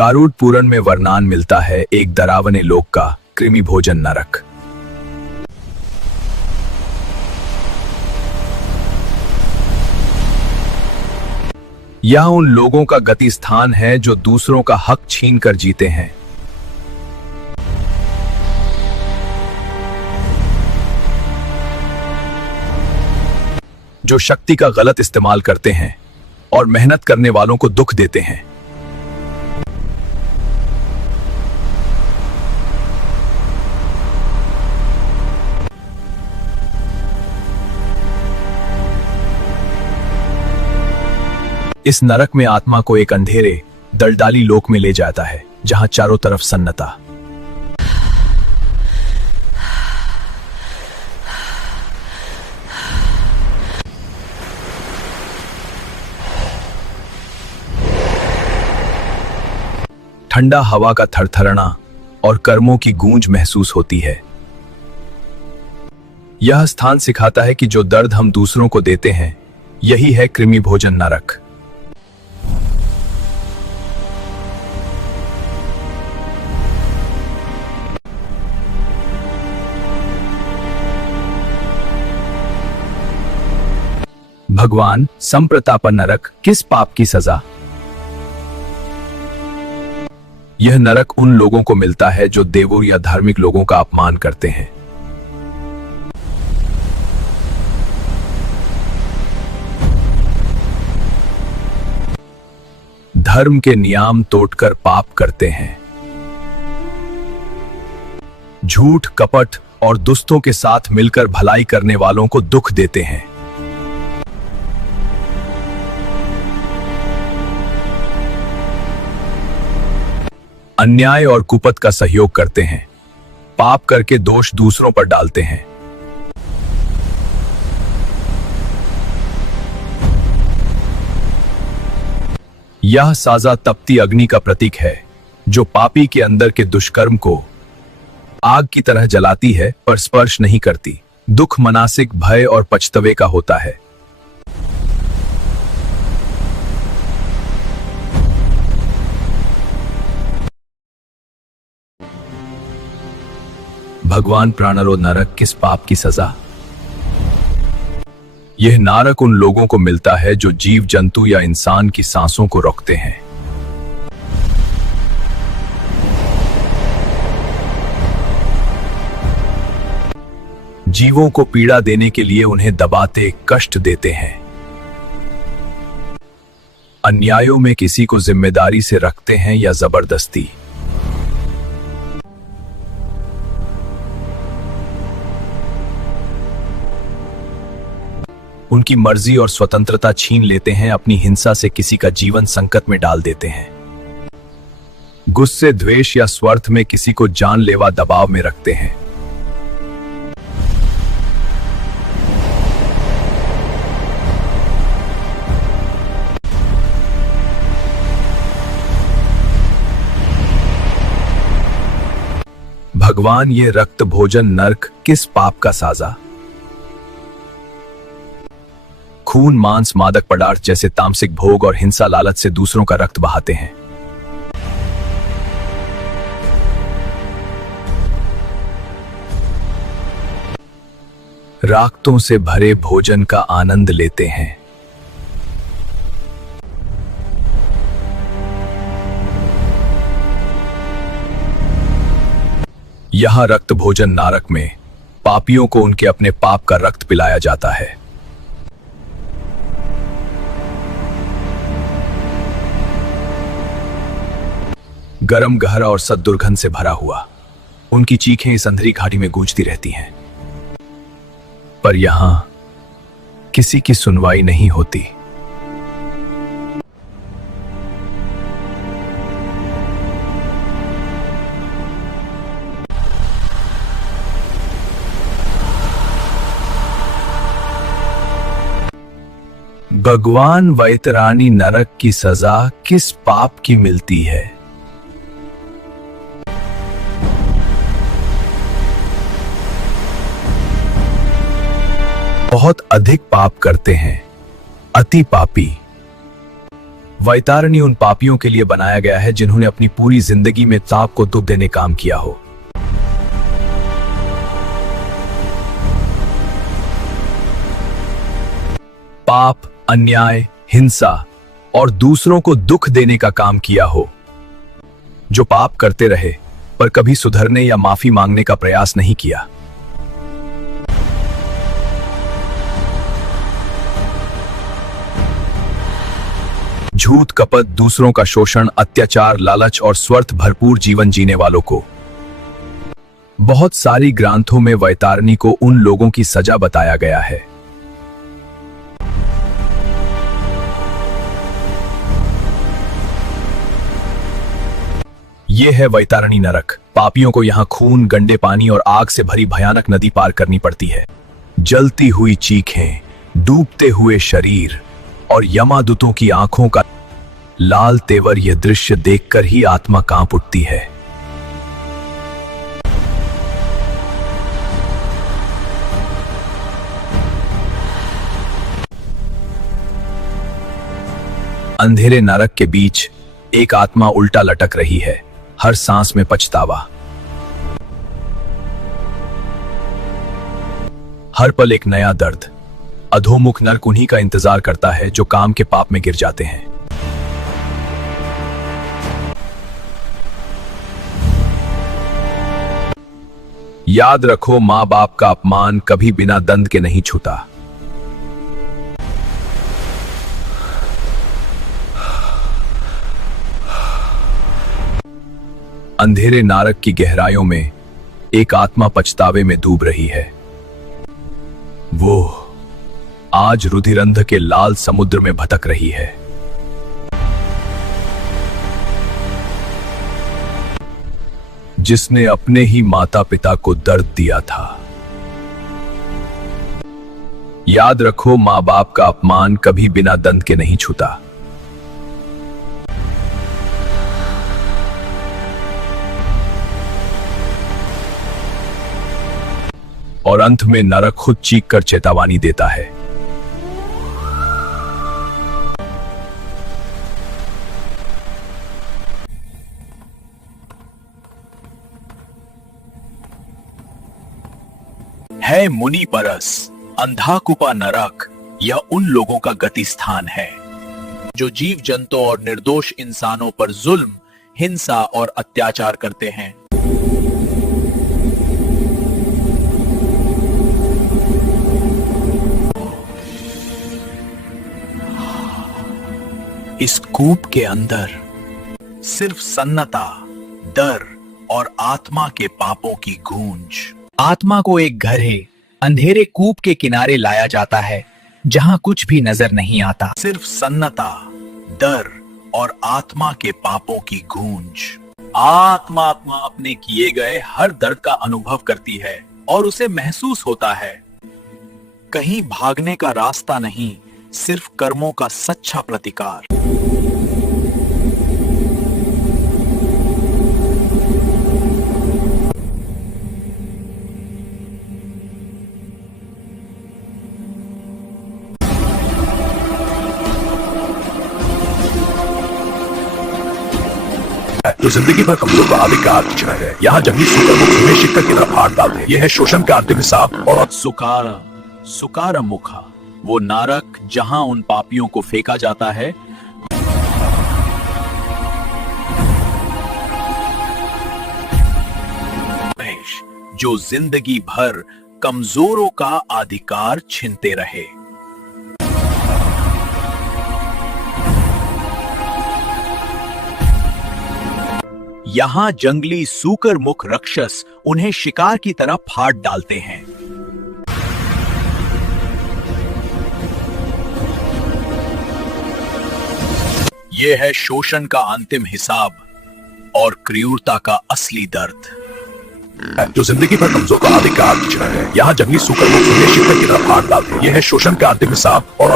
गारुड़ पुराण में वर्णन मिलता है एक डरावने लोक का, कृमि भोजन नरक। यह उन लोगों का गति स्थान है जो दूसरों का हक छीन कर जीते हैं। जो शक्ति का गलत इस्तेमाल करते हैं और मेहनत करने वालों को दुख देते हैं। इस नरक में आत्मा को एक अंधेरे दलदली लोक में ले जाता है, जहां चारों तरफ सन्नाटा। ठंडा हवा का थरथरना और कर्मों की गूंज महसूस होती है। यह स्थान सिखाता है कि जो दर्द हम दूसरों को देते हैं, यही है कृमि भोजन नरक। भगवान संप्रतापन नरक, किस पाप की सजा? यह नरक उन लोगों को मिलता है जो देवों या धार्मिक लोगों का अपमान करते हैं। धर्म के नियम तोड़कर पाप करते हैं। झूठ, कपट और दुष्टों के साथ मिलकर भलाई करने वालों को दुख देते हैं। अन्याय और कुपथ का सहयोग करते हैं। पाप करके दोष दूसरों पर डालते हैं। यह साजा तपती अग्नि का प्रतीक है, जो पापी के अंदर के दुष्कर्म को आग की तरह जलाती है पर स्पर्श नहीं करती। दुख मानसिक भय और पछतावे का होता है। भगवान प्राणरो नरक, किस पाप की सजा? यह नरक उन लोगों को मिलता है जो जीव जंतु या इंसान की सांसों को रोकते हैं। जीवों को पीड़ा देने के लिए उन्हें दबाते, कष्ट देते हैं। अन्यायों में किसी को जिम्मेदारी से रखते हैं या जबरदस्ती। उनकी मर्जी और स्वतंत्रता छीन लेते हैं। अपनी हिंसा से किसी का जीवन संकट में डाल देते हैं। गुस्से, द्वेष या स्वार्थ में किसी को जानलेवा दबाव में रखते हैं। भगवान, ये रक्त भोजन नरक, किस पाप का साजा? खून, मांस, मादक पदार्थ जैसे तामसिक भोग और हिंसा लालच से दूसरों का रक्त बहाते हैं। राख्तों से भरे भोजन का आनंद लेते हैं। यहां रक्त भोजन नरक में पापियों को उनके अपने पाप का रक्त पिलाया जाता है। गरम, गहरा और सद्दुर्गंध से भरा हुआ। उनकी चीखें इस अंधेरी घाटी में गूंजती रहती हैं, पर यहां किसी की सुनवाई नहीं होती। भगवान वैतरानी नरक की सजा किस पाप की मिलती है? बहुत अधिक पाप करते हैं, अति पापी। वैतारणी उन पापियों के लिए बनाया गया है जिन्होंने अपनी पूरी जिंदगी में ताप को दुख देने काम किया हो। पाप, अन्याय, हिंसा और दूसरों को दुख देने का काम किया हो। जो पाप करते रहे पर कभी सुधरने या माफी मांगने का प्रयास नहीं किया। झूठ, कपट, दूसरों का शोषण, अत्याचार, लालच और स्वार्थ भरपूर जीवन जीने वालों को। बहुत सारी ग्रंथों में वैतारणी को उन लोगों की सजा बताया गया है। यह है वैतारणी नरक। पापियों को यहां खून, गंदे पानी और आग से भरी भयानक नदी पार करनी पड़ती है। जलती हुई चीखें, डूबते हुए शरीर और यमादूतों की आंखों का लाल तेवर, यह दृश्य देखकर ही आत्मा कांप उठती है। अंधेरे नरक के बीच एक आत्मा उल्टा लटक रही है, हर सांस में पछतावा, हर पल एक नया दर्द। अधोमुख नरक उन्हीं का इंतजार करता है जो काम के पाप में गिर जाते हैं। याद रखो, मां बाप का अपमान कभी बिना दंड के नहीं छूता। अंधेरे नरक की गहराइयों में एक आत्मा पछतावे में डूब रही है। वो आज रुधिरंध के लाल समुद्र में भटक रही है। जिसने अपने ही माता पिता को दर्द दिया था। याद रखो, मां बाप का अपमान कभी बिना दंड के नहीं छूता। और अंत में नरक खुद चीख कर चेतावनी देता है। है मुनि परस अंधाकुपा नरक, यह उन लोगों का गति स्थान है जो जीव जंतु और निर्दोष इंसानों पर जुल्म, हिंसा और अत्याचार करते हैं। इस कूप के अंदर सिर्फ सन्नता, डर और आत्मा के पापों की गूंज। आत्मा को एक गहरे अंधेरे कूप के किनारे लाया जाता है जहां कुछ भी नजर नहीं आता, सिर्फ सन्नता, डर और आत्मा के पापों की गूंज। आत्मा अपने किए गए हर दर्द का अनुभव करती है और उसे महसूस होता है। कहीं भागने का रास्ता नहीं, सिर्फ कर्मों का सच्चा प्रतिकार। जो जिंदगी भर कमजोर का अधिकार खींचना है। यहाँ जंगली सुकर शिक्का की तरफ हाथ डालते हैं। यह है शोषण का अंतिम हिसाब। और सुकार मुखा, वो नरक जहां उन पापियों को फेंका जाता है जो जिंदगी भर कमजोरों का अधिकार छीनते रहे। यहां जंगली सूकर मुख राक्षस उन्हें शिकार की तरह फाड़ डालते हैं। यह है शोषण का अंतिम हिसाब और क्रूरता का असली दर्द। जो जिंदगी भर कमजोर का अधिकार खींचना है। यहाँ जंगली सूकर मुख शिक्का की तरफ हाथ डालते हैं। यह है शोषण का अंतिम हिसाब और